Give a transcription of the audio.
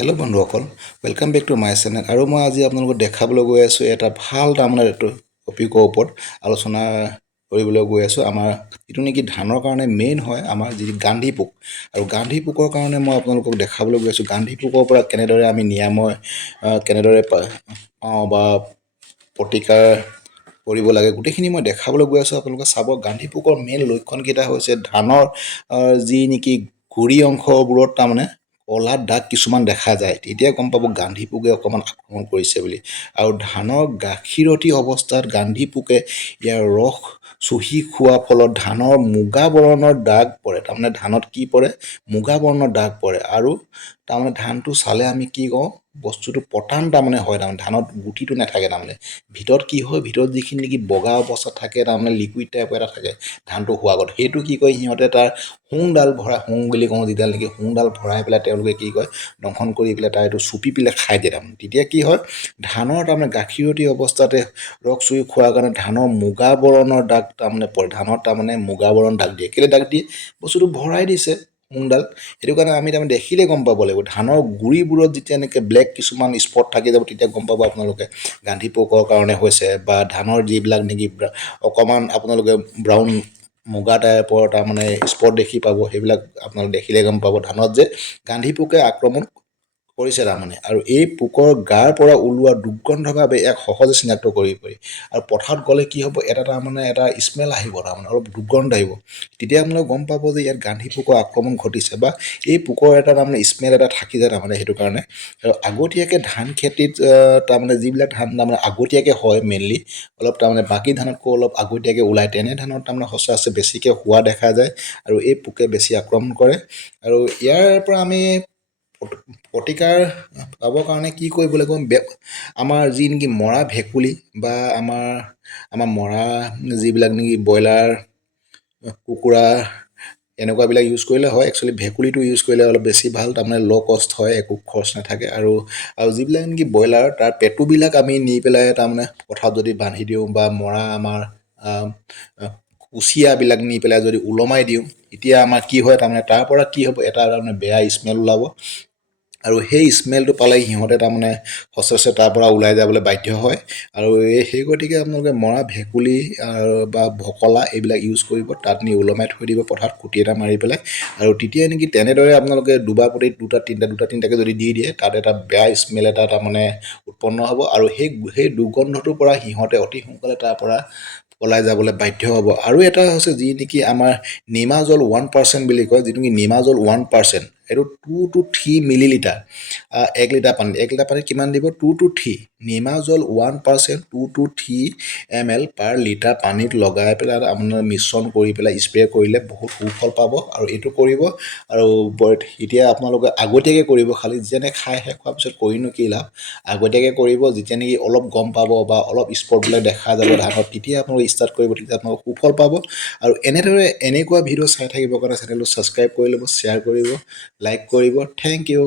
Hello' বন্ধুসকল, welcome back to my channel. আৰু মই আজি আপোনালোকক দেখাবলৈ গৈ আছোঁ এটা ভাল তাৰমানে টপিকৰ ওপৰত আলোচনা কৰিবলৈ গৈ আছোঁ। আমাৰ যিটো নেকি ধানৰ কাৰণে মেইন হয়, আমাৰ যি গান্ধী পোক। আৰু গান্ধী পোকৰ কাৰণে মই আপোনালোকক দেখাবলৈ গৈ আছোঁ গান্ধী পোকৰ পৰা কেনেদৰে আমি নিৰাময় কেনেদৰে পাওঁ বা প্ৰতিকাৰ কৰিব লাগে, গোটেইখিনি মই দেখাবলৈ গৈ আছোঁ। আপোনালোকে চাব, গান্ধী পোকৰ মেইন লক্ষণকেইটা হৈছে ধানৰ যি নেকি গুৰি অংশবোৰত তাৰমানে কলা দাগ কিছুমান দেখা যায়। তেতিয়া গম পাব গান্ধী পোকে অকণমান আক্ৰমণ কৰিছে বুলি। আৰু ধানৰ গাখীৰতী অৱস্থাত গান্ধী পোকে ইয়াৰ ৰস চুহি খোৱাৰ ফলত ধানৰ মুগা বৰণৰ দাগ পৰে। তাৰমানে ধানত কি পৰে? মুগা বৰণৰ দাগ পৰে। আৰু তাৰমানে ধানটো চালে আমি কি কওঁ, বস্তুটো পতান তাৰমানে হয়। তাৰমানে ধানত গুটিটো নাথাকে। তাৰমানে ভিতৰত কি হয়, ভিতৰত যিখিনি নেকি বগা অৱস্থাত থাকে, তাৰমানে লিকুইড টাইপ এটা থাকে ধানটো হোৱাৰ আগত, সেইটো কি কয় সিহঁতে তাৰ শুংডাল ভৰাই, শুং বুলি কওঁ যিডাল নেকি, শুংডাল ভৰাই পেলাই তেওঁলোকে কি কয়, দংশন কৰি পেলাই তাৰ এইটো চুপি পেলাই খাই দিয়ে। তাৰমানে তেতিয়া কি হয়, ধানৰ তাৰমানে গাখীৰতী অৱস্থাতে ৰস চুই খোৱাৰ কাৰণে ধানৰ মুগা বৰণৰ দাগ তাৰমানে পৰে। ধানত তাৰমানে মুগা বৰণ দাগ দিয়ে। কেলৈ দাগ দিয়ে? বস্তুটো ভৰাই দিছে শুংডাল। সেইটো কাৰণে আমি তাৰমানে দেখিলে গম পাব লাগিব। ধানৰ গুৰিবোৰত যেতিয়া এনেকৈ ব্লেক কিছুমান স্পট থাকি যাব, তেতিয়া গম পাব আপোনালোকে গান্ধী পোকৰ কাৰণে হৈছে। বা ধানৰ যিবিলাক নেকি অকণমান আপোনালোকে ব্ৰাউন মুগা টাইপৰ তাৰমানে স্পট দেখি পাব, সেইবিলাক আপোনালোকে দেখিলে গম পাব ধানত যে গান্ধী পোকে আক্ৰমণ কৰিছে তাৰমানে। আৰু এই পোকৰ গাৰ পৰা ওলোৱা দুৰ্গন্ধভাৱে ইয়াক সহজে চিনাক্ত কৰিব পাৰি। আৰু পথাৰত গ'লে কি হ'ব, এটা তাৰমানে এটা স্মেল আহিব, তাৰমানে অলপ দুৰ্গন্ধ আহিব। তেতিয়া আপোনালোকে গম পাব যে ইয়াত গান্ধী পোকৰ আক্ৰমণ ঘটিছে, বা এই পোকৰ এটা তাৰমানে স্মেল এটা থাকি যায় তাৰমানে। সেইটো কাৰণে আৰু আগতীয়াকৈ ধান খেতিত তাৰমানে যিবিলাক ধান তাৰমানে আগতীয়াকৈ হয়, মেইনলি অলপ তাৰমানে বাকী ধানতকৈ অলপ আগতীয়াকৈ ওলায়, তেনে ধানত তাৰমানে সচৰাচৰ বেছিকৈ হোৱা দেখা যায়। আৰু এই পোকে বেছি আক্ৰমণ কৰে। আৰু ইয়াৰ পৰা আমি প্ৰতিকাৰ পাবৰ কাৰণে কি কৰিব লাগিব, আমাৰ যি নেকি মৰা ভেকুলী বা আমাৰ মৰা যিবিলাক নেকি ব্ৰইলাৰ কুকুৰা এনেকুৱাবিলাক ইউজ কৰিলে হয়। একচুৱেলি ভেকুলীটো ইউজ কৰিলে অলপ বেছি ভাল, তাৰমানে ল' কষ্ট হয়, একো খৰচ নাথাকে। আৰু যিবিলাক নেকি ব্ৰইলাৰ, তাৰ পেটুবিলাক আমি নি পেলাই তাৰমানে পথাৰত যদি বান্ধি দিওঁ, বা মৰা আমাৰ কুচিয়াবিলাক নি পেলাই যদি ওলমাই দিওঁ, তেতিয়া আমাৰ কি হয়, তাৰমানে তাৰ পৰা কি হ'ব, এটা তাৰমানে বেয়া স্মেল ওলাব। আৰু সেই স্মেলটো পালে সিহঁতে তাৰমানে সচৰাচৰ তাৰ পৰা ওলাই যাবলৈ বাধ্য হয়। আৰু সেই গতিকে আপোনালোকে মৰা ভেকুলী বা ভকলা এইবিলাক ইউজ কৰিব, তাত নি ওলমাই থৈ দিব পথাৰত, খুঁটি এটা মাৰি পেলাই। আৰু তেতিয়া নেকি তেনেদৰে আপোনালোকে দুবাৰ প্ৰতি দুটা তিনিটাকৈ যদি দি দিয়ে, তাত এটা বেয়া স্মেল এটা তাৰমানে উৎপন্ন হ'ব। আৰু সেই দুৰ্গন্ধটোৰ পৰা সিহঁতে অতি সোনকালে তাৰ পৰা পলাই যাবলৈ বাধ্য হ'ব। আৰু এটা হৈছে যি নেকি আমাৰ নিমাজল 1% বুলি কয়, যিটো নেকি নিমাজল 1%, এইটো 2 to 3 মিলিলিটাৰ 1 লিটাৰ পানীত। 1 লিটাৰ পানীত কিমান দিব? 2 to 3 নিমাজল 1%, 2 to 3 ml per litre পানীত লগাই পেলাই আপোনাৰ মিশ্ৰণ কৰি পেলাই স্প্ৰে কৰিলে বহুত সুফল পাব। আৰু এইটো কৰিব। আৰু এতিয়া আপোনালোকে আগতীয়াকৈ কৰিব, খালি যেনে খাই শেষ হোৱাৰ পিছত কৰিনো কি লাভ, আগতীয়াকৈ কৰিব। যেতিয়া নেকি অলপ গম পাব বা অলপ স্পটবিলাক দেখা যাব ধানত, তেতিয়া আপোনালোকে ষ্টাৰ্ট কৰিব, তেতিয়া আপোনালোকে সুফল পাব। আৰু এনেদৰে এনেকুৱা ভিডিঅ' চাই থাকিবৰ কাৰণে চেনেলটো ছাবস্ক্ৰাইব কৰি ল'ব, শ্বেয়াৰ কৰিব, লাইক কৰিব। Thank U.